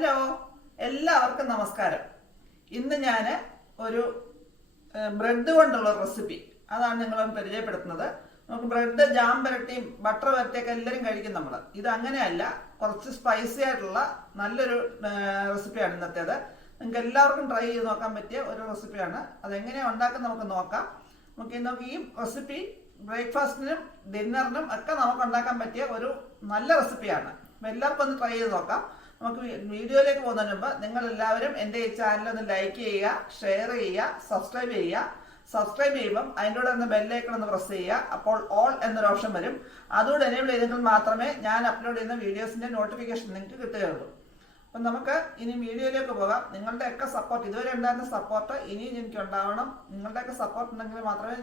Hello, എല്ലാവർക്കും നമസ്കാരം. ഇന്ന് ഞാൻ ഒരു ബ്രെഡ് കൊണ്ടുള്ള റെസിപ്പി അതാണ് നിങ്ങളെ പരിചയപ്പെടുത്തുന്നത്. നമുക്ക് ബ്രെഡ് ജാം പുരട്ടിയും ബട്ടർ പുരട്ടിയൊക്കെ എല്ലാവരും കഴിക്കും നമ്മൾ. ഇത് അങ്ങനെയല്ല, കുറച്ച് സ്പൈസി ആയിട്ടുള്ള നല്ലൊരു റെസിപ്പിയാണ് ഇന്നത്തേത്. നിങ്ങൾക്ക് എല്ലാവർക്കും ട്രൈ ചെയ്ത് നോക്കാൻ പറ്റിയ ഒരു റെസിപ്പിയാണ്. അതെങ്ങനെയാണ് ഉണ്ടാക്കുന്നത് നമുക്ക് നോക്കാം. നമുക്ക് ഈ റെസിപ്പി ബ്രേക്ക്ഫാസ്റ്റിനും ഡിന്നറിനും ഒക്കെ നമുക്ക് ഉണ്ടാക്കാൻ പറ്റിയ ഒരു നല്ല റെസിപ്പിയാണ്. അപ്പം എല്ലാവർക്കും ഒന്ന് ട്രൈ ചെയ്ത് നോക്കാം. നമുക്ക് വീഡിയോയിലേക്ക് പോകുന്നതിന് മുമ്പ് നിങ്ങൾ എല്ലാവരും എൻ്റെ ഈ ചാനൽ ഒന്ന് ലൈക്ക് ചെയ്യുക, ഷെയർ ചെയ്യുക, സബ്സ്ക്രൈബ് ചെയ്യുക. സബ്സ്ക്രൈബ് ചെയ്യുമ്പം അതിൻ്റെ കൂടെ ഒന്ന് ബെല്ലൈക്കൺ ഒന്ന് പ്രസ് ചെയ്യുക. അപ്പോൾ ഓൾ എന്നൊരു ഓപ്ഷൻ വരും. അതുകൂടെ എനേബിൾ ചെയ്തെങ്കിൽ മാത്രമേ ഞാൻ അപ്ലോഡ് ചെയ്യുന്ന വീഡിയോസിൻ്റെ നോട്ടിഫിക്കേഷൻ നിങ്ങൾക്ക് കിട്ടുകയുള്ളൂ. അപ്പം നമുക്ക് ഇനി വീഡിയോയിലേക്ക് പോകാം. നിങ്ങളുടെയൊക്കെ സപ്പോർട്ട്, ഇതുവരെ ഉണ്ടായിരുന്ന സപ്പോർട്ട് ഇനിയും എനിക്ക് ഉണ്ടാവണം. നിങ്ങളുടെയൊക്കെ സപ്പോർട്ട് ഉണ്ടെങ്കിൽ മാത്രമേ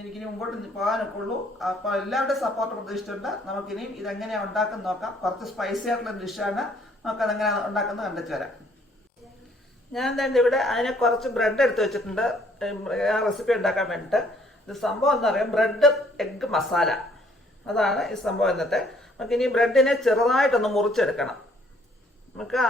എനിക്കിനി മുമ്പോട്ട് പോകാനൊക്കെ ഉള്ളൂ. അപ്പോൾ എല്ലാവരുടെയും സപ്പോർട്ട് പ്രതീക്ഷിച്ചിട്ടുണ്ട്. നമുക്കിനിയും ഇതെങ്ങനെയാണ് ഉണ്ടാക്കുന്ന നോക്കാം. കുറച്ച് സ്പൈസി ആയിട്ടുള്ള ഡിഷാണ്. നമുക്ക് അതെങ്ങനെ ഉണ്ടാക്കുന്നത് കണ്ടിട്ട് വരാം. ഞാൻ തന്നെ ഇവിടെ അതിനെ കുറച്ച് ബ്രെഡ് എടുത്ത് വെച്ചിട്ടുണ്ട് ആ റെസിപ്പി ഉണ്ടാക്കാൻ വേണ്ടിയിട്ട്. ഇത് സംഭവം എന്താ പറയുക, ബ്രെഡ് എഗ്ഗ് മസാല, അതാണ് ഈ സംഭവം ഇന്നത്തെ. നമുക്കിനി ബ്രെഡിനെ ചെറുതായിട്ടൊന്ന് മുറിച്ചെടുക്കണം. നമുക്ക്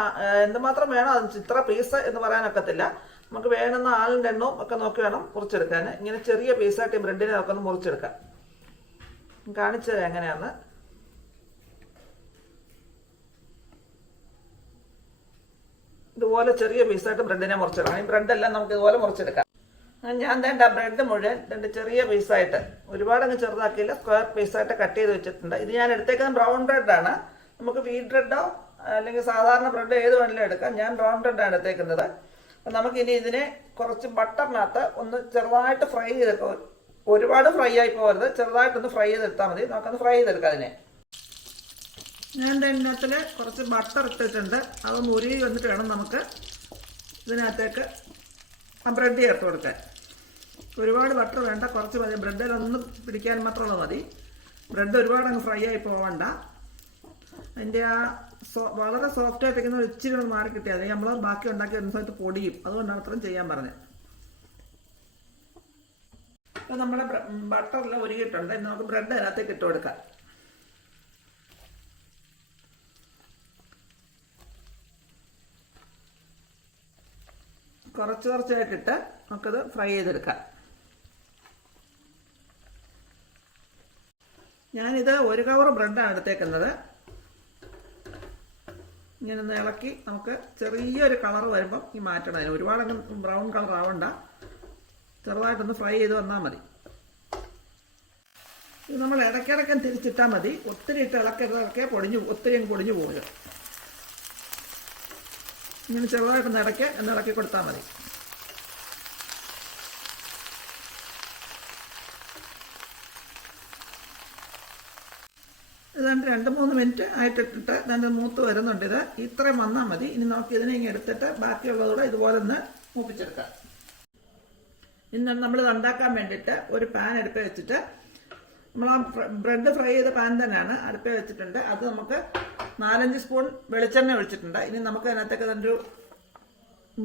എന്തുമാത്രം വേണം, അത് ഇത്ര പീസ് എന്ന് പറയാനൊക്കത്തില്ല. നമുക്ക് വേണമെന്ന ആളിൻ്റെ എണ്ണവും ഒക്കെ നോക്കി വേണം മുറിച്ചെടുക്കാൻ. ഇങ്ങനെ ചെറിയ പീസായിട്ട് ഈ ബ്രെഡിനെ ഒക്കെ ഒന്ന് മുറിച്ചെടുക്കാം. കാണിച്ചു തരാം എങ്ങനെയാന്ന്. ഇതുപോലെ ചെറിയ പീസായിട്ട് ബ്രെഡിനെ മുറിച്ചെടുക്കണം. ഈ ബ്രെഡെല്ലാം നമുക്ക് ഇതുപോലെ മുറിച്ചെടുക്കാം. ഞാൻ വേണ്ട ബ്രെഡ് മുഴുവൻ രണ്ട് ചെറിയ പീസായിട്ട്, ഒരുപാടങ്ങ് ചെറുതാക്കിയില്ല, സ്ക്വയർ പീസായിട്ട് കട്ട് ചെയ്ത് വെച്ചിട്ടുണ്ട്. ഇത് ഞാൻ എടുത്തേക്കുന്നത് ബ്രൗൺ ബ്രെഡാണ്. നമുക്ക് വീറ്റ് ബ്രെഡോ അല്ലെങ്കിൽ സാധാരണ ബ്രെഡ് ഏത് വേണമെങ്കിലും എടുക്കാം. ഞാൻ ബ്രൗൺ ബ്രെഡാണ് എടുത്തേക്കുന്നത്. അപ്പം നമുക്കിനി ഇതിനെ കുറച്ച് ബട്ടറിനകത്ത് ഒന്ന് ചെറുതായിട്ട് ഫ്രൈ ചെയ്തെടുക്കാം. ഒരുപാട് ഫ്രൈ ആയി പോകരുത്, ചെറുതായിട്ടൊന്ന് ഫ്രൈ ചെയ്തെടുത്താൽ മതി. നമുക്കൊന്ന് ഫ്രൈ ചെയ്തെടുക്കാം അതിനെ. ഞാൻ ഇതിനകത്തിൽ കുറച്ച് ബട്ടർ ഇട്ടിട്ടുണ്ട്. അതൊന്ന് ഉരുകി വന്നിട്ട് വേണം നമുക്ക് ഇതിനകത്തേക്ക് ആ ബ്രെഡ് ചേർത്ത് കൊടുക്കാൻ. ഒരുപാട് ബട്ടർ വേണ്ട, കുറച്ച് മതി. ബ്രെഡിലൊന്നും പിടിക്കാൻ മാത്രമുള്ളത് മതി. ബ്രെഡ് ഒരുപാട് അങ്ങ് ഫ്രൈ ആയി പോകണ്ട. അതിൻ്റെ ആ വളരെ സോഫ്റ്റ് ആയിട്ടിരിക്കുന്ന ഒരു ഇച്ചിരി ഒന്ന് മാറി കിട്ടിയാൽ മതി. നമ്മൾ ബാക്കി ഉണ്ടാക്കി വരുന്ന സമയത്ത് പൊടിയും, അതുകൊണ്ടാണ് അത്രയും ചെയ്യാൻ പറഞ്ഞത്. ഇപ്പം നമ്മുടെ ബട്ടറെല്ലാം ഉരുകിയിട്ടുണ്ട്. ഇനി നമുക്ക് ബ്രെഡ് അതിനകത്തേക്ക് ഇട്ട് കൊടുക്കാം. കുറച്ച് കുറച്ചായിട്ടിട്ട് നമുക്കത് ഫ്രൈ ചെയ്തെടുക്കാം. ഞാനിത് 1 കവർ ബ്രെഡാണ് എടുത്തേക്കുന്നത്. ഇങ്ങനെ ഒന്ന് ഇളക്കി നമുക്ക് ചെറിയൊരു കളർ വരുമ്പം ഈ മാറ്റണം. അതിന് ഒരുപാടങ്ങ് ബ്രൗൺ കളർ ആവണ്ട, ചെറുതായിട്ടൊന്ന് ഫ്രൈ ചെയ്ത് വന്നാൽ മതി. ഇത് നമ്മൾ ഇടയ്ക്കിടയ്ക്കും തിരിച്ചിട്ടാൽ മതി. ഒത്തിരി ഇട്ട് ഇളക്കിയ ഒത്തിരി അങ്ങ് പൊടിഞ്ഞു പോകുക. ഇങ്ങനെ ചെറുതായിട്ടൊന്ന് ഇളക്കി കൊടുത്താൽ മതി. ഏതാണ്ട് 2-3 മിനിറ്റ് ആയിട്ടിട്ടിട്ട് അതിൻ്റെ മൂത്ത് വരുന്നുണ്ട്. ഇത് ഇത്രയും വന്നാൽ മതി. ഇനി നമുക്ക് ഇതിനെ ഇങ്ങനെ എടുത്തിട്ട് ബാക്കിയുള്ളതൂടെ ഇതുപോലെ ഒന്ന് മൂപ്പിച്ചെടുക്കാം. ഇന്ന് നമ്മളിത് ഉണ്ടാക്കാൻ വേണ്ടിയിട്ട് ഒരു പാൻ അടുപ്പിൽ വെച്ചിട്ട്, നമ്മൾ ആ ബ്രെഡ് ഫ്രൈ ചെയ്ത പാൻ തന്നെയാണ് അടുപ്പിൽ വെച്ചിട്ടുണ്ട്. അത് നമുക്ക് 4-5 സ്പൂൺ വെളിച്ചെണ്ണ ഒഴിച്ചിട്ടുണ്ട്. ഇനി നമുക്ക് അതിനകത്തേക്ക് ഒരു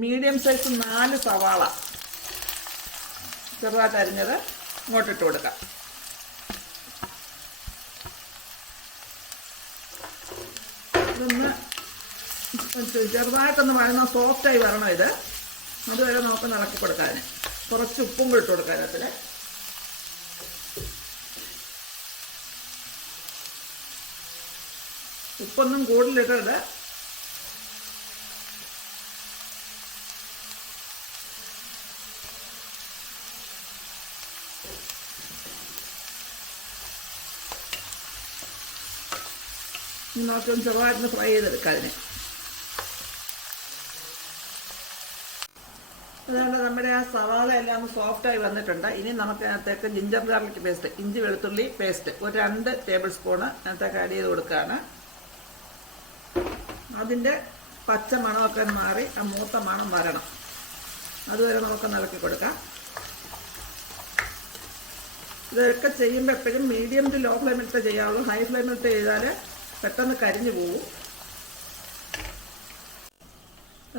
മീഡിയം സൈസ് 4 സവാള ചെറുതായിട്ട് അരിഞ്ഞത് ഇങ്ങോട്ടിട്ട് കൊടുക്കാം. ഇതൊന്ന് ചെറുതായിട്ടൊന്ന് വഴന്ന സോഫ്റ്റായി വരണം. ഇത് അതുവരെ നമുക്ക് ഇളക്കി കൊടുക്കാൻ. കുറച്ച് ഉപ്പും കൂടി ഇട്ട് കൊടുക്കാൻ. അതിൽ ഉപ്പൊന്നും കൂടുതലിട്ടത്. നമുക്കൊന്ന് ചെറുതായിട്ടൊന്ന് ഫ്രൈ ചെയ്തെടുക്കാം അതിന്. അതുകൊണ്ട് നമ്മുടെ ആ സവാള എല്ലാം ഒന്ന് സോഫ്റ്റായി വന്നിട്ടുണ്ട്. ഇനി നമുക്ക് അതിനകത്തേക്ക് ജിഞ്ചർ ഗാർലിക് പേസ്റ്റ്, ഇഞ്ചി വെളുത്തുള്ളി പേസ്റ്റ് ഒരു 2 ടേബിൾ സ്പൂണ് അതിനകത്തേക്ക് ആഡ് ചെയ്ത് കൊടുക്കുകയാണ്. അതിൻ്റെ പച്ച മണമൊക്കെ മാറി ആ മൂത്ത മണം വരണം. അതുവരെ നമുക്ക് ഇളക്കി കൊടുക്കാം. ഇതൊക്കെ ചെയ്യുമ്പോൾ എപ്പോഴും മീഡിയം ടു ലോ ഫ്ലെയിമിലിട്ട് ചെയ്യാവുള്ളൂ. ഹൈ ഫ്ലെയിമിലിട്ട് ചെയ്താൽ പെട്ടെന്ന് കരിഞ്ഞു പോകും.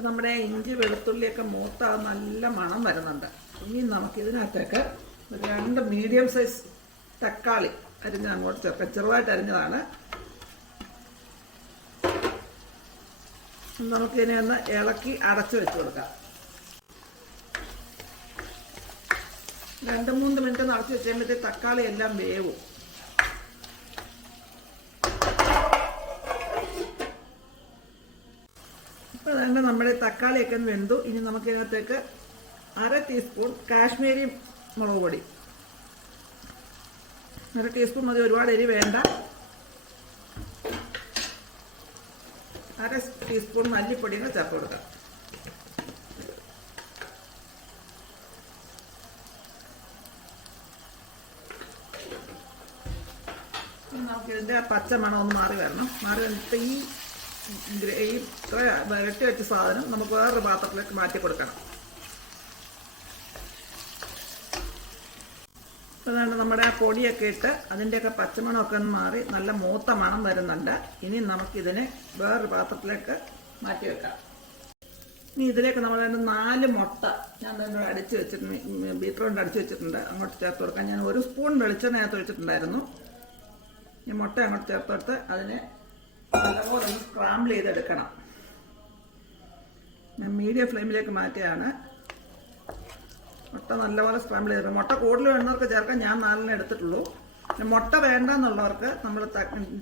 നമ്മുടെ ഇഞ്ചി വെളുത്തുള്ളിയൊക്കെ മൂത്ത നല്ല മണം വരുന്നുണ്ട്. ഇനി നമുക്കിതിനകത്തേക്ക് 2 മീഡിയം സൈസ് തക്കാളി അരിഞ്ഞ് അങ്ങോട്ട് ചേർക്കാം. ചെറുതായിട്ട് അരിഞ്ഞതാണ്. നമുക്കിതിനെ ഒന്ന് ഇളക്കി അടച്ചു വെച്ച് കൊടുക്കാം. 2-3 മിനിറ്റ് നിറച്ച് വെച്ച് കഴിയുമ്പോഴത്തേക്ക് തക്കാളി എല്ലാം വേവും. ഇപ്പം അതുകൊണ്ട് നമ്മുടെ തക്കാളിയൊക്കെ വെന്തു. ഇനി നമുക്കിതിനകത്തേക്ക് 1/2 ടീസ്പൂൺ കാശ്മീരി മുളക് പൊടി, 1/2 ടീസ്പൂൺ മതി, ഒരുപാട് എരി വേണ്ട. 1/2 ടീസ്പൂൺ മല്ലിപ്പൊടിയും ചേർത്ത് കൊടുക്കാം. നമുക്കിതിൻ്റെ പച്ചമണം ഒന്ന് മാറി വരണം. മാറി വന്നിട്ട് ഈ വരട്ടി വെച്ച സാധനം നമുക്ക് വേറൊരു പാത്രത്തിലേക്ക് മാറ്റി കൊടുക്കണം. അതുകൊണ്ട് നമ്മുടെ ആ പൊടിയൊക്കെ ഇട്ട് അതിൻ്റെയൊക്കെ പച്ചമണമൊക്കെ ഒന്ന് മാറി നല്ല മൂത്ത മണം വരുന്നുണ്ട്. ഇനി നമുക്കിതിനെ വേറൊരു പാത്രത്തിലേക്ക് മാറ്റി വെക്കാം. ഇനി ഇതിലേക്ക് നമ്മൾ 4 മുട്ട ഞാൻ തന്നെ അടിച്ച് വെച്ചിട്ടുണ്ട്, ബീറ്റർ കൊണ്ട് അടിച്ച് വെച്ചിട്ടുണ്ട്, അങ്ങോട്ട് ചേർത്ത് കൊടുക്കാം. ഞാൻ 1 സ്പൂൺ വെളിച്ചെണ്ണയകത്ത് ഒഴിച്ചിട്ടുണ്ടായിരുന്നു. ഈ മുട്ട അങ്ങോട്ട് ചേർത്തെടുത്ത് അതിനെ നല്ലപോലെ ഒന്ന് സ്ക്രാമ്പിൾ ചെയ്തെടുക്കണം. ഞാൻ മീഡിയം ഫ്ലെയിമിലേക്ക് മാറ്റിയാണ്. മുട്ട നല്ലപോലെ സ്ക്രാമ്പിൾ ചെയ്തെടുക്കണം. മുട്ട കൂടുതൽ വേണ്ടവർക്ക് ചേർക്കാൻ, ഞാൻ 4 എടുത്തിട്ടുള്ളൂ. മുട്ട വേണ്ടെന്നുള്ളവർക്ക് നമ്മൾ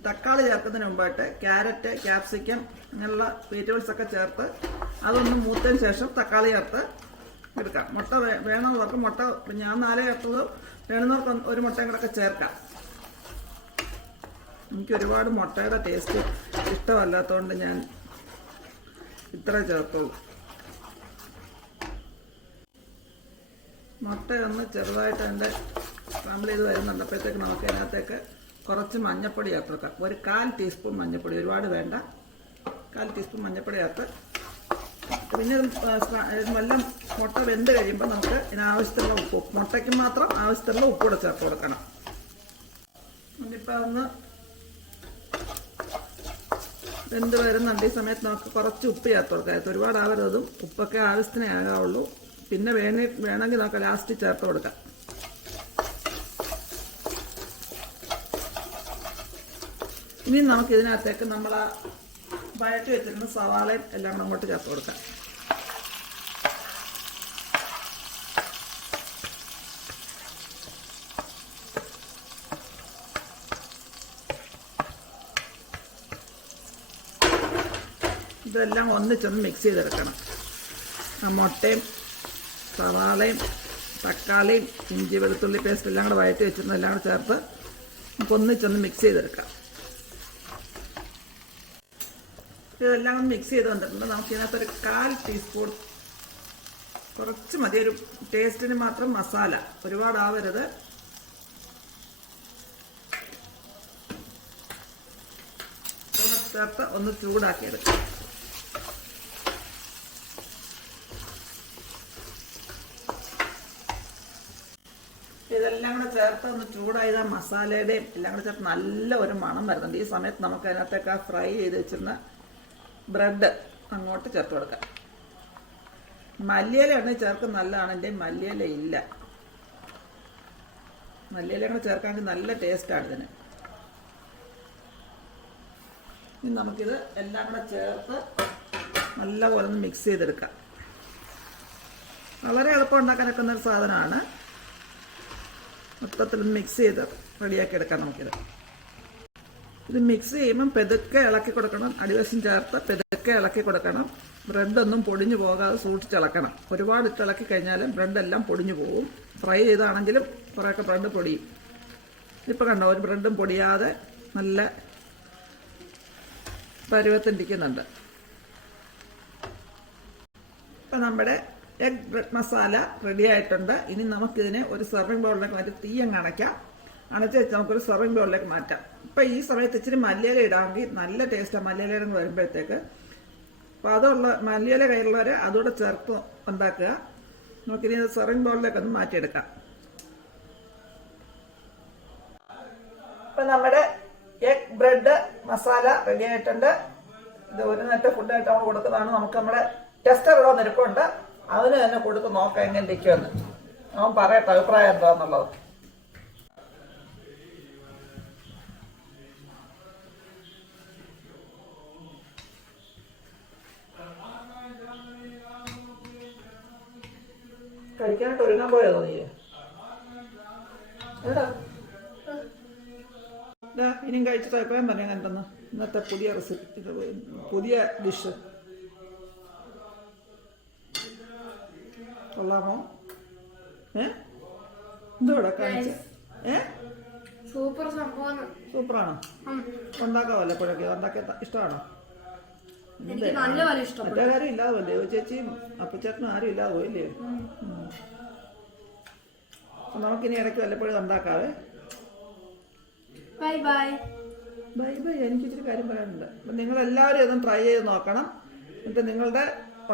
തക്കാളി ചേർക്കുന്നതിന് മുമ്പായിട്ട് ക്യാരറ്റ്, ക്യാപ്സിക്കം അങ്ങനെയുള്ള വെജിറ്റബിൾസ് ഒക്കെ ചേർത്ത് അതൊന്ന് മൂത്തതിന് ശേഷം തക്കാളി ചേർത്ത് എടുക്കാം. മുട്ട വേണമെന്നവർക്ക് മുട്ട, ഞാൻ 4 ചേർത്തത്, വേണമെന്നവർക്ക് 1 മുട്ടയും കൂടെ ഒക്കെ ചേർക്കാം. എനിക്ക് ഒരുപാട് മുട്ടയുടെ ടേസ്റ്റ് ഇഷ്ടമല്ലാത്തതുകൊണ്ട് ഞാൻ ഇത്ര ചേർത്തുള്ളൂ. മുട്ടയൊന്ന് ചെറുതായിട്ട് അതിൻ്റെ സ്ക്രാമ്പിൾ ചെയ്ത് വരുന്നുണ്ട്. അപ്പോഴത്തേക്ക് നമുക്ക് അതിനകത്തേക്ക് കുറച്ച് മഞ്ഞൾപ്പൊടി ചേർത്ത് വെക്കാം. 1/4 ടീസ്പൂൺ മഞ്ഞൾപ്പൊടി, ഒരുപാട് വേണ്ട. 1/4 ടീസ്പൂൺ മഞ്ഞൾപ്പൊടി ചേർത്ത് പിന്നെ നല്ല മുട്ട വെന്ത് കഴിയുമ്പോൾ നമുക്ക് ഇതിനാവശ്യത്തിലുള്ള ഉപ്പ്, മുട്ടയ്ക്ക് മാത്രം ആവശ്യത്തിലുള്ള ഉപ്പ് കൂടെ ചേർത്ത് കൊടുക്കണം. ഇപ്പം ഒന്ന് വെന്ത് വരുന്നുണ്ട്. ഈ സമയത്ത് നമുക്ക് കുറച്ച് ഉപ്പ് ചേർത്ത് കൊടുക്കാം. ഒരുപാട് ആവരുതും, ഉപ്പൊക്കെ ആവശ്യത്തിനേ ആകാവുള്ളൂ. പിന്നെ വേണമെങ്കിൽ നമുക്ക് ലാസ്റ്റ് ചേർത്ത് കൊടുക്കാം. ഇനി നമുക്ക് ഇതിനകത്തേക്ക് നമ്മൾ ആ വഴറ്റി വെച്ചിരുന്ന സവാളയും എല്ലാം കൂടെ അങ്ങോട്ട് ചേർത്ത് കൊടുക്കാം. ഇതെല്ലാം ഒന്നിച്ചൊന്ന് മിക്സ് ചെയ്തെടുക്കണം. ആ മുട്ടയും സവാളയും തക്കാളിയും ഇഞ്ചി വെളുത്തുള്ളി പേസ്റ്റ് എല്ലാം കൂടെ വഴറ്റി വെച്ചിരുന്ന എല്ലാം കൂടെ ചേർത്ത് നമുക്ക് ഒന്നിച്ചൊന്ന് മിക്സ് ചെയ്തെടുക്കാം. ഇതെല്ലാം ഒന്ന് മിക്സ് ചെയ്ത് വന്നിട്ടുണ്ട്. നമുക്ക് ഇതിനകത്തൊരു 1/4 ടീസ്പൂൺ, കുറച്ച് മതി, ഒരു ടേസ്റ്റിന് മാത്രം മസാല, ഒരുപാട് ആവരുത്. ചേർത്ത് ഒന്ന് ചൂടാക്കിയെടുക്കാം. ഇതെല്ലാം കൂടെ ചേർത്ത് ഒന്ന് ചൂടായത് ആ മസാലയുടെയും എല്ലാം കൂടെ ചേർത്ത് നല്ല ഒരു മണം വരുന്നുണ്ട്. ഈ സമയത്ത് നമുക്ക് അതിനകത്തേക്ക് ആ ഫ്രൈ ചെയ്ത് വെച്ചിരുന്ന ബ്രെഡ് അങ്ങോട്ട് ചേർത്ത് കൊടുക്കാം. മല്ലിയില ഉണ്ടെങ്കിൽ ചേർക്കും, നല്ലതാണ്. എൻ്റെ മല്ലിയില ഇല്ല. മല്ലിയില കൂടെ ചേർക്കാമെങ്കിൽ നല്ല ടേസ്റ്റാണ് ഇതിന്. ഇനി നമുക്കിത് എല്ലാം കൂടെ ചേർത്ത് നല്ലപോലെ ഒന്ന് മിക്സ് ചെയ്തെടുക്കാം. വളരെ എളുപ്പം ഉണ്ടാക്കാനൊക്കെ ഒരു സാധനമാണ്. മൊത്തത്തിൽ മിക്സ് ചെയ്ത് റെഡിയാക്കി എടുക്കാം നമുക്കിത്. ഇത് മിക്സ് ചെയ്യുമ്പം പെതുക്കെ ഇളക്കി കൊടുക്കണം. അടിവശം ചേർത്ത് പെതുക്കെ ഇളക്കി കൊടുക്കണം. ബ്രെഡൊന്നും പൊടിഞ്ഞു പോകാതെ സൂക്ഷിച്ചിളക്കണം. ഒരുപാട് ഇട്ടിളക്കി കഴിഞ്ഞാലും ബ്രെഡെല്ലാം പൊടിഞ്ഞു പോകും. ഫ്രൈ ചെയ്താണെങ്കിലും കുറേയൊക്കെ ബ്രെഡ് പൊടിയും. ഇപ്പോൾ കണ്ടോ, ഒരു ബ്രെഡും പൊടിയാതെ നല്ല പരുവത്തിരിക്കുന്നുണ്ട്. ഇപ്പം നമ്മുടെ എഗ് ബ്രെഡ് മസാല റെഡി ആയിട്ടുണ്ട്. ഇനി നമുക്കിതിനെ ഒരു സെർവിങ് ബൗളിലേക്ക് മാറ്റി തീ അങ്ങ് അണയ്ക്കാം. അണച്ച് വെച്ച് നമുക്കൊരു സെർവിങ് ബൗളിലേക്ക് മാറ്റാം. ഇപ്പം ഈ സമയത്ത് ഇച്ചിരി മല്ലിയില ഇടാമെങ്കിൽ നല്ല ടേസ്റ്റാണ്. മല്ലിയില വരുമ്പോഴത്തേക്ക് അപ്പോൾ അതുള്ള മല്ലിയില കയ്യിലുള്ളവർ അതുകൂടെ ചേർത്ത് ഉണ്ടാക്കുക. നമുക്കിനി സെർവിങ് ബൗളിലേക്ക് ഒന്ന് മാറ്റിയെടുക്കാം. ഇപ്പം നമ്മുടെ എഗ് ബ്രെഡ് മസാല റെഡി ആയിട്ടുണ്ട്. ഇത് ഒരു നേരത്തെ ഫുഡായിട്ട് നമ്മൾ കൊടുക്കുന്നതാണ്. നമുക്ക് നമ്മുടെ ടെസ്റ്റർ ഇവിടെ നിൽപ്പുണ്ട്, അവന് തന്നെ കൊടുത്ത് നോക്കാം എങ്ങനെ ഇരിക്കുമെന്ന്. അവൻ പറയട്ടെ അഭിപ്രായം എന്താന്നുള്ളത്. കഴിക്കാനായിട്ട് ഒരുങ്ങാൻ പോയതോ നീ? എടാ ഇനിയും കഴിച്ചിട്ട് അഭിപ്രായം പറയാൻ കണ്ടെന്ന് ഇന്നത്തെ പുതിയ റെസിപ്പി, പുതിയ ഡിഷ് കൊള്ളാമോ? എന്തോടെ കാണിച്ച്? സൂപ്പർ സംഭവം. സൂപ്പറാണോ? ഉണ്ടാക്കാൻ വല്ലപ്പോഴൊക്കെ ഉണ്ടാക്കിയ ഇഷ്ടമാണോ? എനിക്ക് നല്ല പോലെ ഇഷ്ടപ്പെട്ടു. മറ്റേ കാര്യം ഇല്ലാതെ പോലെ ചേച്ചിയും അപ്പച്ചേട്ടനും ആരും ഇല്ലാതെ പോയില്ലേ? നമുക്കിനി ഇടയ്ക്ക് വല്ലപ്പോഴും ഉണ്ടാക്കാവേ. Bye bye. Bye bye. എനിക്ക് ഇച്ചിരി കാര്യം പറയാനുണ്ട്. അപ്പം നിങ്ങളെല്ലാവരും ഇതൊന്നും ട്രൈ ചെയ്ത് നോക്കണം. എന്നിട്ട് നിങ്ങളുടെ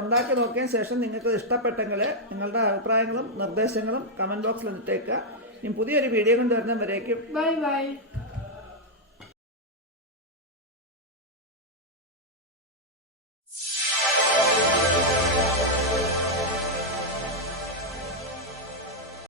ഉണ്ടാക്കി നോക്കിയതിന് ശേഷം നിങ്ങൾക്ക് ഇഷ്ടപ്പെട്ടെങ്കിൽ നിങ്ങളുടെ അഭിപ്രായങ്ങളും നിർദ്ദേശങ്ങളും കമൻറ്റ് ബോക്സിൽ ഇട്ടേക്കുക. ഇനി പുതിയൊരു വീഡിയോ കൊണ്ട് വരുന്നവരേക്കും ബൈ ബൈ.